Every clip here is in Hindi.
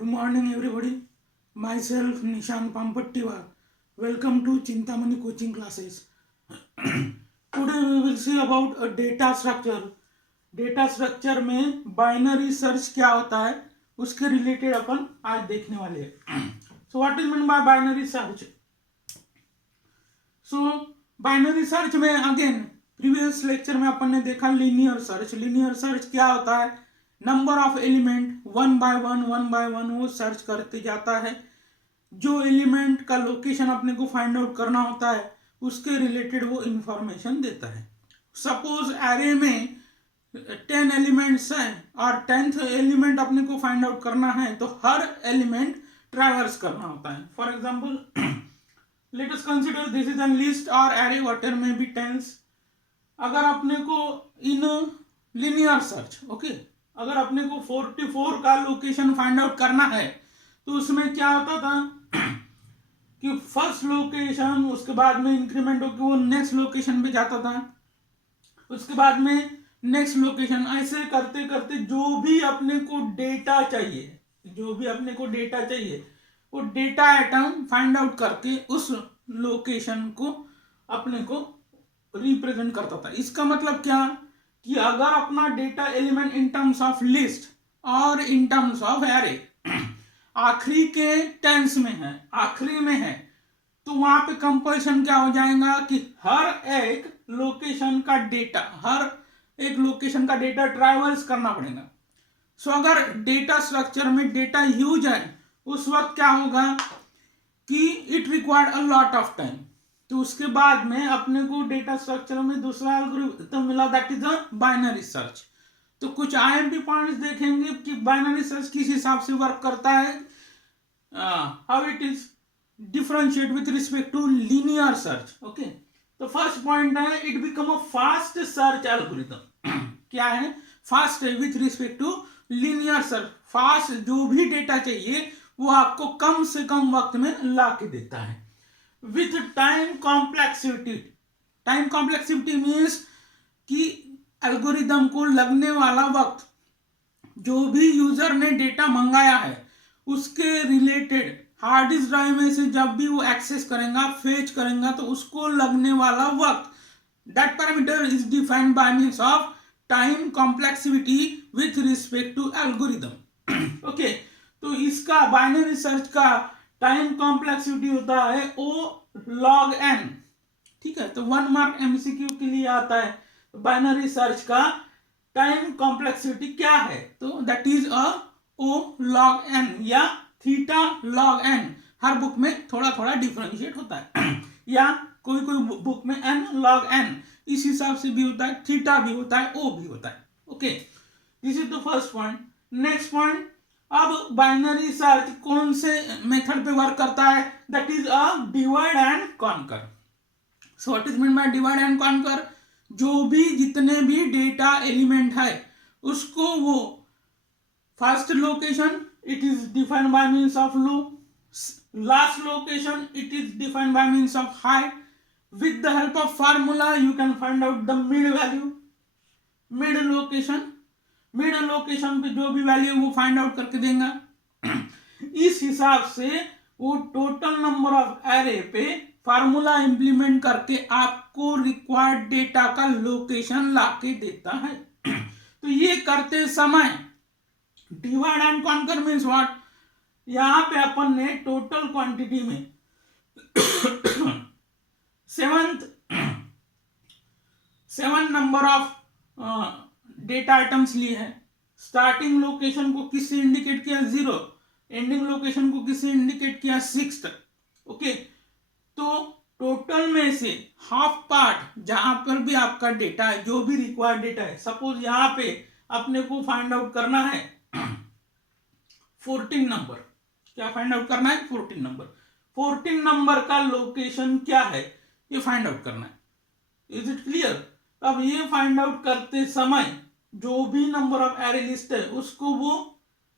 Good morning, everybody. Myself, Nishan Pampattiwar. Welcome to Chintamani coaching classes. Today we will see about a data structure. Data structure में बाइनरी सर्च क्या होता है उसके रिलेटेड अपन आज देखने वाले हैं. So what is mean by binary search. So binary search में अगेन प्रीवियस लेक्चर में अपन ने देखा लीनियर सर्च. लीनियर सर्च क्या होता है, number of element one by one वो सर्च करते जाता है. जो एलिमेंट का लोकेशन अपने को फाइंड आउट करना होता है उसके रिलेटेड वो इंफॉर्मेशन देता है. सपोज एरे में 10 एलिमेंट्स हैं और 10th एलिमेंट अपने को फाइंड आउट करना है तो हर एलिमेंट ट्रैवर्स करना होता है. For example let us consider this is an list और एरे वाटर में भी टेंस. अगर अपने को इन लिनियर सर्च अगर अपने को 44 का लोकेशन फाइंड आउट करना है तो उसमें क्या होता था कि फर्स्ट लोकेशन, उसके बाद में इंक्रीमेंट होकर वो नेक्स्ट लोकेशन पे जाता था, उसके बाद में नेक्स्ट लोकेशन, ऐसे करते करते जो भी अपने को डेटा चाहिए वो डेटा आइटम फाइंड आउट करके उस लोकेशन को अपने को रिप्रेजेंट करता था. इसका मतलब क्या कि अगर अपना data element in terms of list और इन टर्म्स ऑफ एरे आखिरी के टेंस में है, आखिरी में है, तो वहां पे कंपोजिशन क्या हो जाएगा कि हर एक लोकेशन का डेटा ट्रैवर्स करना पड़ेगा. सो अगर डेटा स्ट्रक्चर में डेटा ह्यूज है उस वक्त क्या होगा कि it required a lot of time. तो उसके बाद में अपने को डेटा स्ट्रक्चर में दूसरा एल्गोरिथम मिला, that is a binary search. तो कुछ आईएमपी पॉइंट्स देखेंगे कि बाइनरी सर्च किस हिसाब से वर्क करता है, how it is differentiate with respect to linear search. Okay, तो फर्स्ट पॉइंट है it become a fast search algorithm. क्या है, फास्ट है with respect to linear search. Fast, जो भी डेटा चाहिए वो आपको कम से कम वक्त में ला के देता है. विथ टाइम कॉम्प्लेक्सिटी मीन्स कि एल्गोरिदम को लगने वाला वक्त, जो भी यूजर ने डेटा मंगाया है उसके रिलेटेड हार्ड डिस्क ड्राइव में से जब भी वो एक्सेस करेगा, फेच करेगा, तो उसको लगने वाला वक्त, that parameter is defined by means of time complexity with respect to algorithm. Okay, तो इसका बाइनरी सर्च का टाइम कॉम्प्लेक्सिटी होता है O log n. ठीक है, तो 1 मार्क एमसीक्यू के लिए आता है. बाइनरी सर्च का टाइम कॉम्प्लेक्सिटी क्या है, तो that is a O log n या थीटा log n. हर बुक में थोड़ा थोड़ा डिफरेंशिएट होता है या कोई बुक में n log n इस हिसाब से भी होता है, थीटा भी होता है, O भी होता है. Okay, this is the first point. Next point, अब बाइनरी सर्च कौन से मेथड पे वर्क करता है, that is a divide and conquer. So what is mean by divide and conquer, जो भी जितने भी डेटा एलिमेंट है उसको वो first location it is defined by means of low, last location it is defined by means of high. With the help of formula you can find out the mid value. Mid location पे जो भी वैल्यू वो फाइंड आउट करके देगा. इस हिसाब से वो टोटल नंबर ऑफ एरे पे फार्मूला इंप्लीमेंट करके आपको रिक्वायर्ड डेटा का लोकेशन लाके देता है. तो ये करते समय divide and conquer means what, यहां पे अपन ने टोटल क्वांटिटी में 7 नंबर ऑफ डेटा आइटम्स लिए हैं. स्टार्टिंग लोकेशन को किससे इंडिकेट किया, 0. एंडिंग लोकेशन को किससे इंडिकेट किया, 6. ओके, तो टोटल में से हाफ पार्ट जहां पर भी आपका डेटा है, जो भी रिक्वायर्ड डेटा है, सपोज यहां पे अपने को फाइंड आउट करना है 14 नंबर. क्या फाइंड आउट करना है, 14 नंबर. 14 नंबर का लोकेशन क्या है ये फाइंड आउट करना है. Is it clear. अब ये फाइंड आउट करते समय जो भी नंबर ऑफ एरे लिस्ट है उसको वो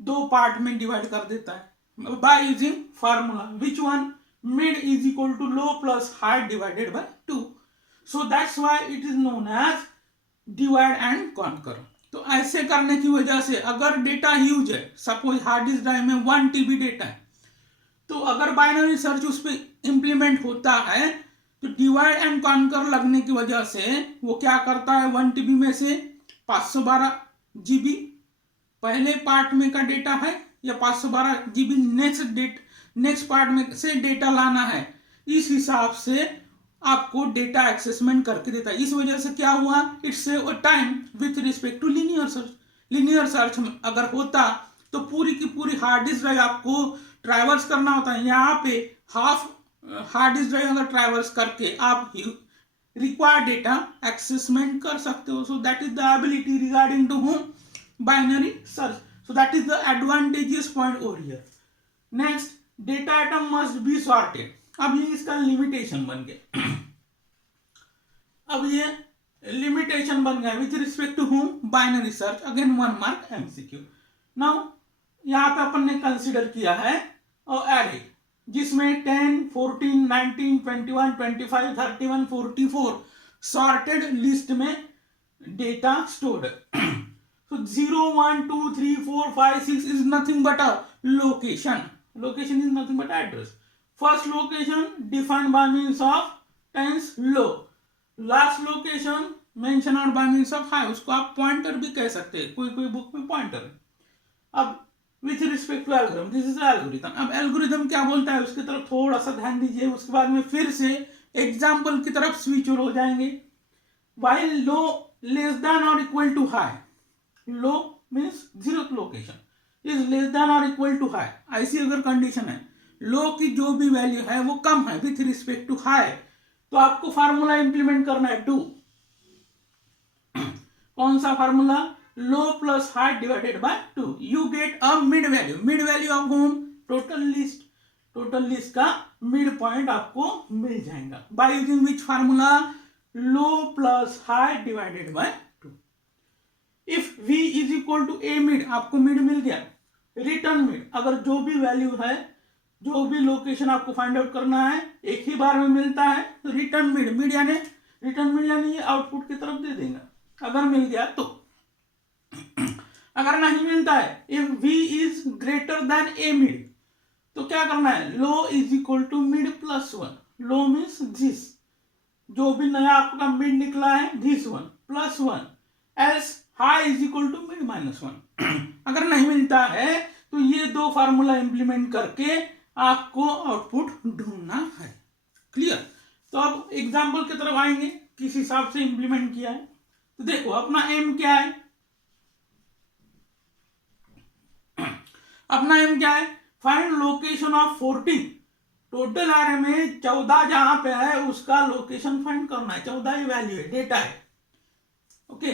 2 पार्ट में डिवाइड कर देता है by using formula. Which one, mid is equal to low plus high divided by 2. So that's why it is known as divide and conquer. तो ऐसे करने की वजह से अगर डेटा ह्यूज है, सपोज हार्ड डिस्क ड्राइव में 1 TB डेटा है, तो अगर बाइनरी सर्च उस पर इम्प्लीमेंट होता है तो डिवाइड एंड कॉन्कर लगने की वजह से वो क्या करता है, 1 TB में से 512 GB पहले पार्ट में का डेटा है या 512 GB नेक्स्ट पार्ट में से डेटा लाना है, इस हिसाब से आपको डेटा एक्सेसमेंट करके देता है। इस वजह से क्या हुआ, it's save time with respect to linear search. Linear search अगर होता तो पूरी की पूरी हार्ड डिस्क ड्राइव आपको ट्रैवर्स करना होता है, यहाँ पे हाफ हार्ड डिस्क ड्राइव अगर ट्रैवर्स करके आप रिक्वायर्ड डेटा एक्सेसमेंट कर सकते हो। So that is the ability regarding to home binary search. So that is the advantageous point over here. Next, data item must be sorted. अब ये इसका लिमिटेशन बन गया। अब ये लिमिटेशन बन गया with respect to home binary search. Again 1 mark MCQ। Now यहाँ पे अपन ने कंसिडर किया है और एरे जिसमें 10, 14, 19, 21, 25, 31, 44 सॉर्टेड लिस्ट में डेटा स्टोर्ड है। So 0, 1, 2, 3, 4, 5, 6 is nothing but a location. Location is nothing but address. First location defined by means of tens low. Last location mentioned out by means of high. उसको आप पॉइंटर भी कह सकते हैं, कोई कोई बुक में पॉइंटर है। अब with respect to algorithm, this is algorithm. अब एल्गोरिथम क्या बोलता है उसकी तरफ थोड़ा सा ध्यान दीजिए, उसके बाद में फिर से एग्जाम्पल की तरफ स्विच हो जाएंगे। While low less than or equal to high, low means zeroth location is less than or equal to high, ऐसी अगर कंडीशन है, लो की जो भी वैल्यू है वो कम है विथ रिस्पेक्ट टू हाई, तो आपको फार्मूला इंप्लीमेंट करना है 2। कौन सा formula, low plus high divided by 2, you get a mid value. Mid value of home total list, total list का मिड पॉइंट आपको मिल जाएगा by using which formula, low plus high divided by 2। If v is equal to a mid, आपको मिड मिल गया। रिटर्न मिड, अगर जो भी वैल्यू है, जो भी लोकेशन आपको फाइंड आउट करना है एक ही बार में मिलता है, तो रिटर्न मिड, मिड यानी रिटर्न मिड यानी ये आउटपुट की तरफ दे देगा अगर मिल गया तो। अगर नहीं मिलता है, if v is greater than a mid, तो क्या करना है, low is equal to mid plus 1। Low means this, जो भी नया आपका मिड निकला है this one plus 1, else high is equal to mid minus 1। अगर नहीं मिलता है तो ये दो फार्मूला इंप्लीमेंट करके आपको आउटपुट ढूंढना है। क्लियर। तो अब एग्जाम्पल की तरफ आएंगे, किस हिसाब से इंप्लीमेंट किया है। तो देखो अपना एम क्या है, अपना एम क्या है, find location of 14। Total array में 14 जहां पे है उसका लोकेशन फाइंड करना है, 14 ही वैल्यू है, डेटा है। ओके,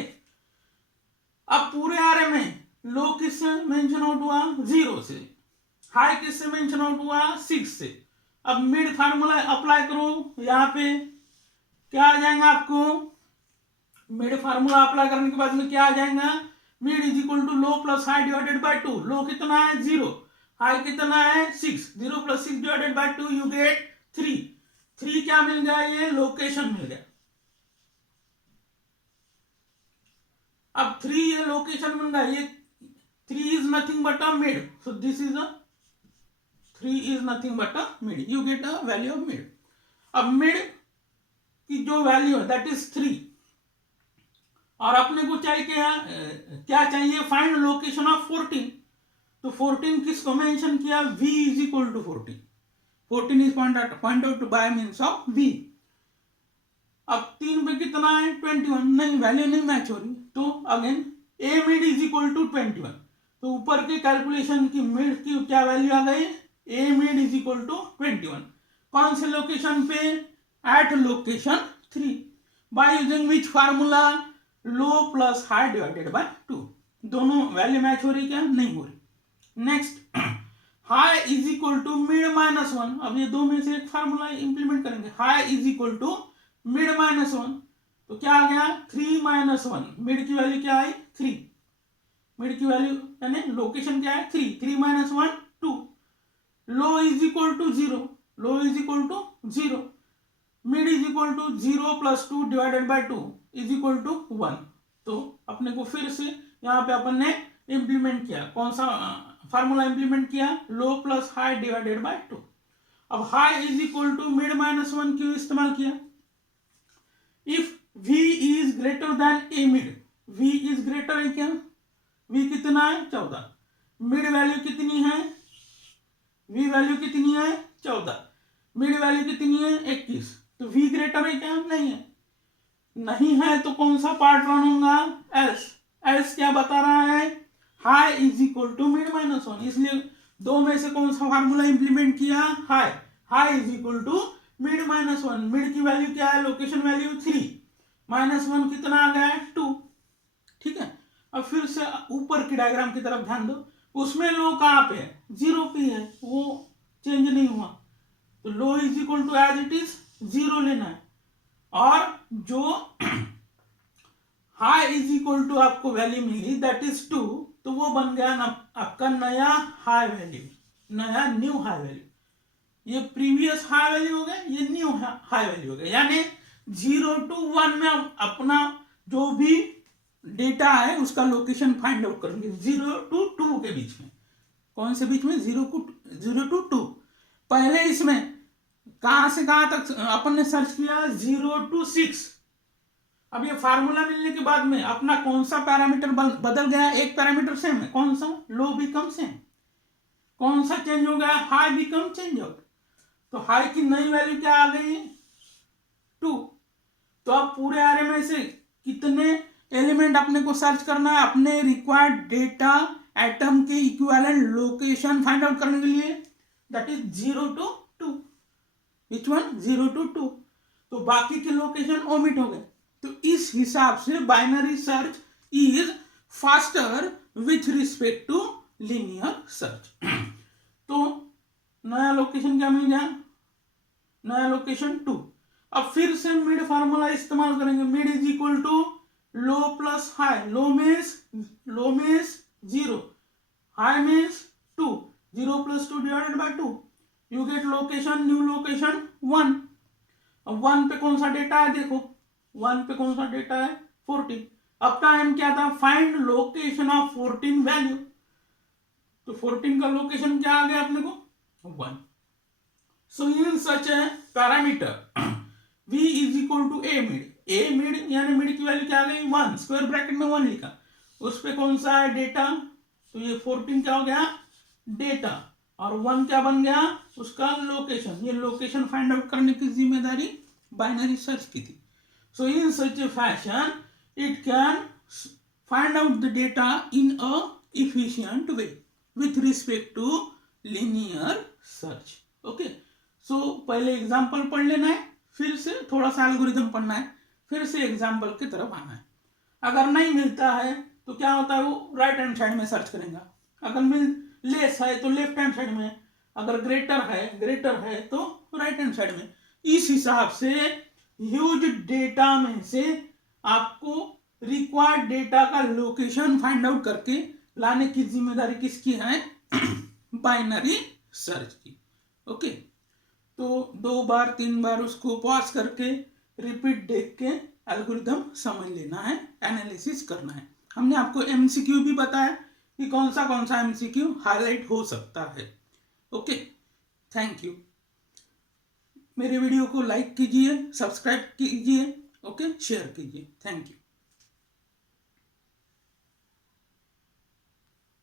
अब पूरे एरे में लो किससे मेंशन आउट हुआ, 0 से, हाई किससे मेंशन आउट हुआ, 6 से। अब मिड फार्मूला अप्लाई करो, यहाँ पे क्या आ जाएगा आपको, मिड फार्मूला अप्लाई करने के बाद में क्या आ जाएगा, mid is equal to low plus high divided by 2। Low कितना है 0, हाई कितना है 6, 0 plus 6 divided by 2 you get 3। 3 क्या मिल गया, ये लोकेशन मिल गया। अब 3 ये लोकेशन मिल गया, ये 3 is nothing but a mid, so this is a 3 is nothing but a mid, you get a value of mid। अब mid की जो वैल्यू है दैट इज 3, और अपने को चाहिए क्या चाहिए, फाइंड लोकेशन ऑफ 14। तो 14 किसको मेंशन किया, v is equal to 14। 14 is point out by means of v। अब 3 पे कितना है 21, नहीं वैल्यू नहीं मैच हो रही, तो again a mid is equal to 21। तो ऊपर के कैलकुलेशन की मिड की क्या वैल्यू आ गई, a mid is equal to 21। कौन से लोकेशन पे, at location 3, by using which formula, low plus high divided by 2। दोनों वैल्यू मैच हो रही, क्या नहीं हो रही। Next, high is equal to mid minus 1। अब ये दो में से एक फार्मूला इंप्लीमेंट करेंगे, high is equal to mid minus 1। तो क्या आ गया 3 माइनस 1, मिड की वैल्यू क्या आई 3, मिड की वैल्यू यानी लोकेशन क्या है 3, 3 minus 1 2। Low is equal to 0, low is equal to 0, mid is equal to 0 plus 2 divided by 2 is equal to 1। तो अपने को फिर से यहाँ पे अपन ने इंप्लीमेंट किया, कौन सा फार्मूला इंप्लीमेंट किया, low plus high divided by 2। अब high is equal to mid minus 1 क्यों इस्तेमाल किया? If v is greater than a mid, v is greater है क्या? v कितना है? 14। मिड वैल्यू कितनी है? v वैल्यू कितनी है? 14। मिड वैल्यू कितनी है? 21। तो v ग्रेटर है क्या? नहीं है। नहीं है तो कौन सा पार्ट रन होगा? एल्स। एल्स क्या बता रहा है? High is equal to mid minus 1, इसलिए दो में से कौन सा फार्मूला इंप्लीमेंट किया? High. High is equal to mid minus 1। Mid की वैल्यू क्या है? लोकेशन वैल्यू 3, माइनस 1 कितना आ गया है? 2। ठीक है। अब फिर से ऊपर की डायग्राम की तरफ ध्यान दो, उसमें लो कहाँ पे है? 0 पे है, वो चेंज नहीं हुआ। तो low is equal to as it is 0 लेना है, और जो हाई इज इक्वल टू आपको वैल्यू मिली दैट इज 2, तो वो बन गया ना आपका नया हाई वैल्यू, नया न्यू हाई वैल्यू। ये प्रीवियस हाई वैल्यू हो गया, ये न्यू हाई वैल्यू हो गया। यानी 0 to 1 में अपना जो भी डेटा है उसका लोकेशन फाइंड आउट करेंगे 0 to 2 के बीच में। कौन से बीच में? 0 to 2। पहले इसमें कहां से कहां तक अपन ने सर्च किया? 0 to 6। अब ये फार्मूला मिलने के बाद में अपना कौन सा पैरामीटर बदल गया? एक पैरामीटर सेम है, कौन सा? लो बिकम सेम। कौन सा चेंज हो गया? High become change out. तो हाई की नई वैल्यू क्या आ गई? 2। तो अब पूरे एरे में से कितने एलिमेंट अपने को सर्च करना है? अपने रिक्वायर्ड डेटा एटम के इक्विवेलेंट लोकेशन फाइंड आउट करने के लिए, that is 0 to 2। Which one? 0 to 2। तो बाकी के लोकेशन ओमिट हो गए। तो इस हिसाब से binary search is faster with respect to linear search. तो नया लोकेशन क्या मिल गया? नया लोकेशन 2। अब फिर से मिड फार्मूला इस्तेमाल करेंगे। Mid is equal to low plus high. Low means 0, high means 2। 0 plus 2 divided by 2, you get location, new location 1। अब 1 पे कौन सा डेटा है? देखो 1 पे कौन सा डेटा है? 14। अब टाइम क्या था? Find location of 14 value. तो 14 का लोकेशन क्या आ गया अपने को? 1। So in such a parameter v is equal to a mid। a mid यानी मिड की वैल्यू क्या आ गई? 1, स्क्वायर ब्रैकेट में 1 लिखा। उस पे कौन सा है? डेटा। तो ये 14 क्या हो गया? डेटा। और 1 क्या बन गया? उसका लोकेशन। ये लोकेशन फाइंड आउट करने की जिम्मेदारी बाइनरी सर्च की थी। So in such a fashion it can find out the data in a efficient way with respect to linear search. Okay. So पहले एग्जाम्पल पढ़ लेना है, फिर से थोड़ा सा एल्गोरिथम पढ़ना है, फिर से एग्जाम्पल की तरफ आना है। अगर नहीं मिलता है तो क्या होता है? वो राइट हैंड साइड में सर्च करेंगे। अगर लेस है तो लेफ्ट हैंड साइड में, अगर ग्रेटर है तो राइट हैंड साइड में। इस हिसाब से ह्यूज डेटा में से आपको रिक्वायर्ड डेटा का लोकेशन फाइंड आउट करके लाने की जिम्मेदारी किसकी है? बाइनरी सर्च की। ओके। तो 2 बार 3 बार उसको पॉज करके रिपीट देख के एल्गोरिथम समझ लेना है, एनालिसिस करना है। हमने आपको एमसीक्यू भी बताया कि कौन सा एमसीक्यू हाईलाइट हो सकता है। Okay, thank you. मेरे वीडियो को लाइक कीजिए, सब्सक्राइब कीजिए, ओके, शेयर कीजिए। Thank you.